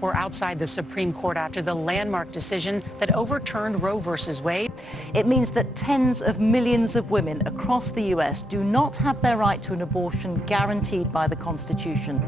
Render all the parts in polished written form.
We're outside the Supreme Court after the landmark decision that overturned Roe versus Wade. It means that tens of millions of women across the U.S. do not have their right to an abortion guaranteed by the Constitution.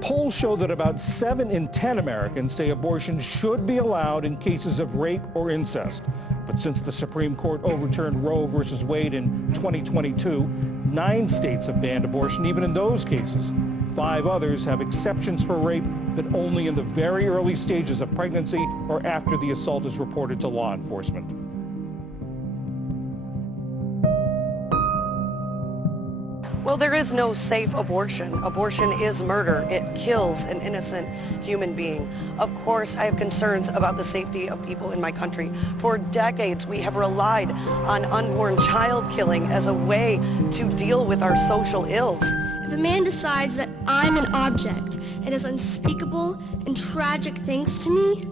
Polls show that about 7 in 10 Americans say abortion should be allowed in cases of rape or incest. But since the Supreme Court overturned Roe versus Wade in 2022, 9 states have banned abortion even in those cases. 5 others have exceptions for rape, but only in the very early stages of pregnancy or after the assault is reported to law enforcement. Well, there is no safe abortion. Abortion is murder. It kills an innocent human being. Of course, I have concerns about the safety of people in my country. For decades, we have relied on unborn child killing as a way to deal with our social ills. If a man decides that I'm an object and does unspeakable and tragic things to me,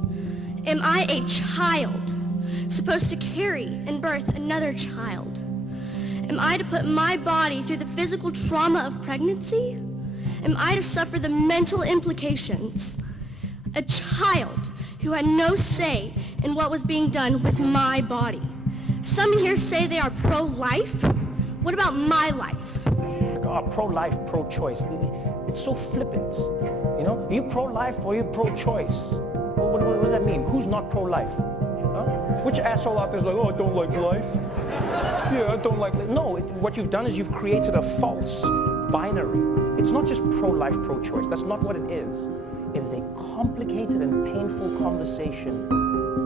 am I a child supposed to carry and birth another child? Am I to put my body through the physical trauma of pregnancy? Am I to suffer the mental implications? A child who had no say in what was being done with my body. Some here say they are pro-life. What about my life? Pro-life, pro-choice. It's so flippant. You know, are you pro-life or are you pro-choice? What does that mean? Who's not pro-life? Huh? Which asshole out there's like, oh, I don't like life? Yeah, I don't like life. No, what you've done is you've created a false binary. It's not just pro-life, pro-choice. That's not what it is. It is a complicated and painful conversation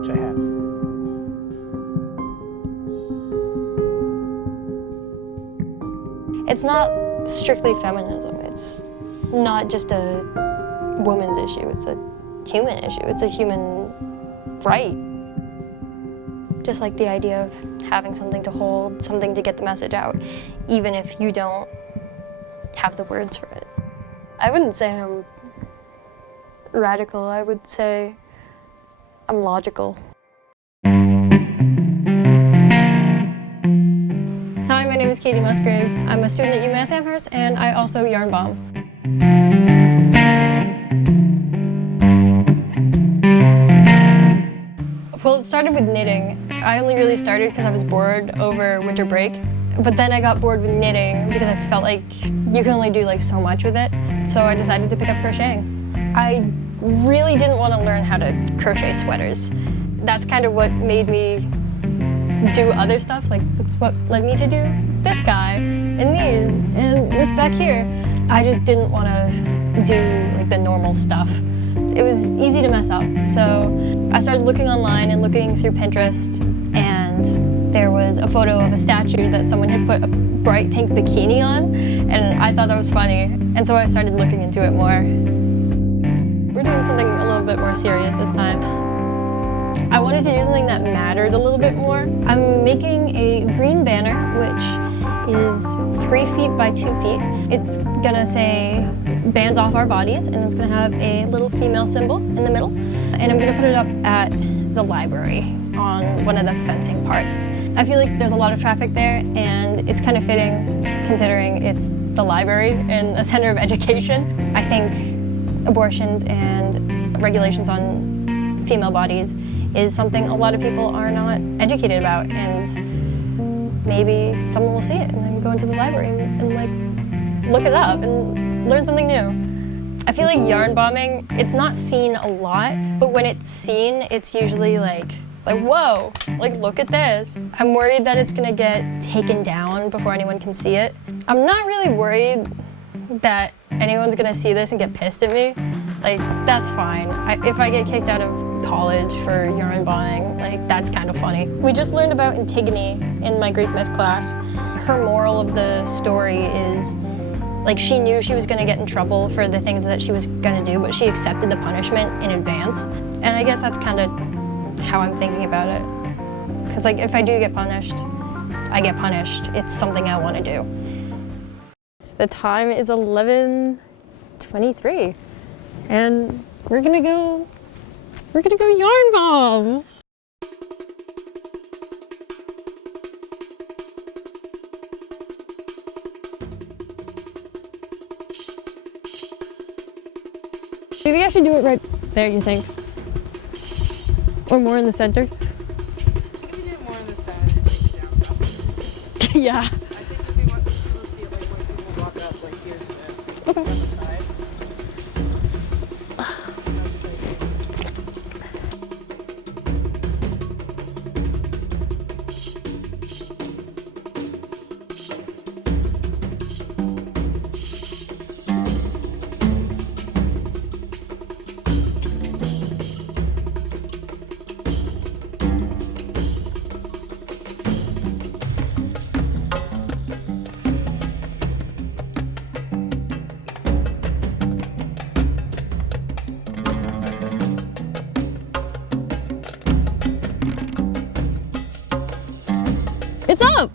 to have. It's not strictly feminism. It's not just a woman's issue. It's a human issue. It's a human right. Just like the idea of having something to hold, something to get the message out, even if you don't have the words for it. I wouldn't say I'm radical. I would say I'm logical. Hi, my name is Katie Musgrave. I'm a student at UMass Amherst, and I also yarn bomb. Well, it started with knitting. I only really started because I was bored over winter break, but then I got bored with knitting because I felt like you can only do like so much with it, so I decided to pick up crocheting. I really didn't want to learn how to crochet sweaters. That's kind of what made me do other stuff, like that's what led me to do this guy and these and this back here. I just didn't want to do like the normal stuff. It was easy to mess up, so I started looking online and looking through Pinterest, and there was a photo of a statue that someone had put a bright pink bikini on, and I thought that was funny, and so I started looking into it more. We're doing something a little bit more serious this time. I wanted to do something that mattered a little bit more. I'm making a green banner, which is 3 feet by 2 feet. It's gonna say bands off our bodies, and it's gonna have a little female symbol in the middle. And I'm gonna put it up at the library on one of the fencing parts. I feel like there's a lot of traffic there, and it's kind of fitting considering it's the library and a center of education. I think abortions and regulations on female bodies is something a lot of people are not educated about, and maybe someone will see it and then go into the library and like look it up and learn something new. I feel like yarn bombing, it's not seen a lot, but when it's seen, it's usually like whoa, like look at this. I'm worried that it's gonna get taken down before anyone can see it. I'm not really worried that anyone's gonna see this and get pissed at me. Like, that's fine. If I get kicked out of college for yarn bombing, like, that's kind of funny. We just learned about Antigone in my Greek myth class. Her moral of the story is, like, she knew she was gonna get in trouble for the things that she was gonna do, but she accepted the punishment in advance. And I guess that's kind of how I'm thinking about it. Because, like, if I do get punished, I get punished. It's something I want to do. The time is 11:23. And we're gonna go yarn bomb. Maybe I should do it right there, you think? Or more in the center? If you do it more in the center and take it down, probably. Yeah. I think if we want people to see it, like when people walk up, like here's the, Okay. on the side. It's up!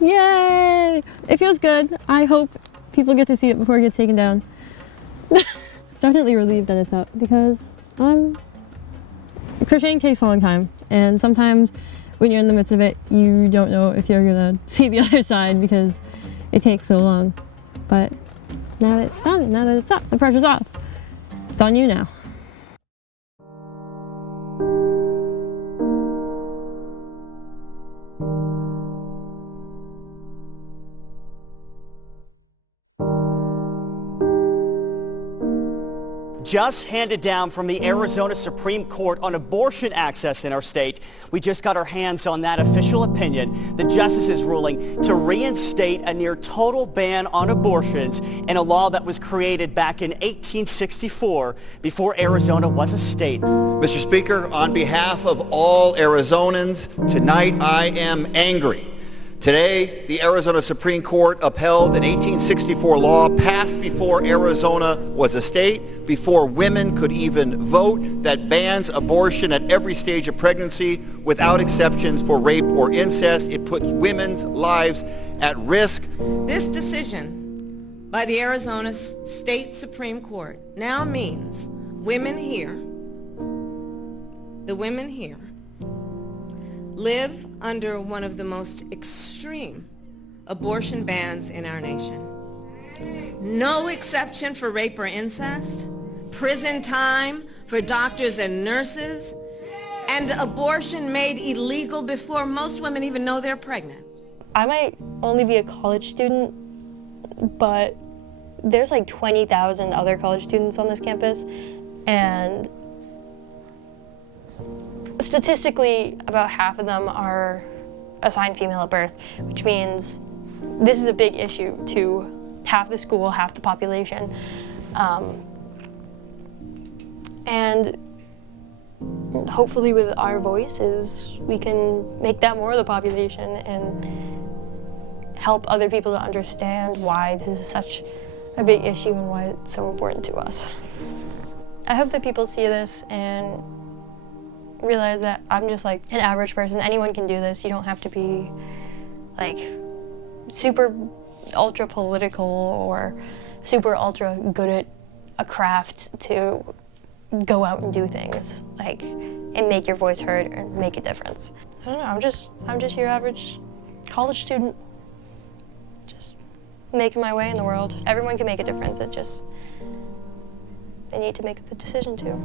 Yay! It feels good. I hope people get to see it before it gets taken down. Definitely relieved that it's up because crocheting takes a long time, and sometimes when you're in the midst of it, you don't know if you're gonna see the other side because it takes so long. But now that it's done, now that it's up, the pressure's off. It's on you now. Just handed down from the Arizona Supreme Court on abortion access in our state. We just got our hands on that official opinion. The justice's ruling to reinstate a near total ban on abortions in a law that was created back in 1864 before Arizona was a state. Mr. Speaker, on behalf of all Arizonans, tonight I am angry. Today, the Arizona Supreme Court upheld an 1864 law passed before Arizona was a state, before women could even vote, that bans abortion at every stage of pregnancy without exceptions for rape or incest. It puts women's lives at risk. This decision by the Arizona State Supreme Court now means women here, the women here, live under one of the most extreme abortion bans in our nation. No exception for rape or incest, prison time for doctors and nurses, and abortion made illegal before most women even know they're pregnant. I might only be a college student, but there's like 20,000 other college students on this campus, and statistically, about half of them are assigned female at birth, which means this is a big issue to half the school, half the population. And hopefully with our voices, we can make that more of the population and help other people to understand why this is such a big issue and why it's so important to us. I hope that people see this and realize that I'm just like an average person. Anyone can do this. You don't have to be like super ultra political or super ultra good at a craft to go out and do things like and make your voice heard and make a difference. I don't know, I'm just your average college student, just making my way in the world. Everyone can make a difference. It just, they need to make the decision to.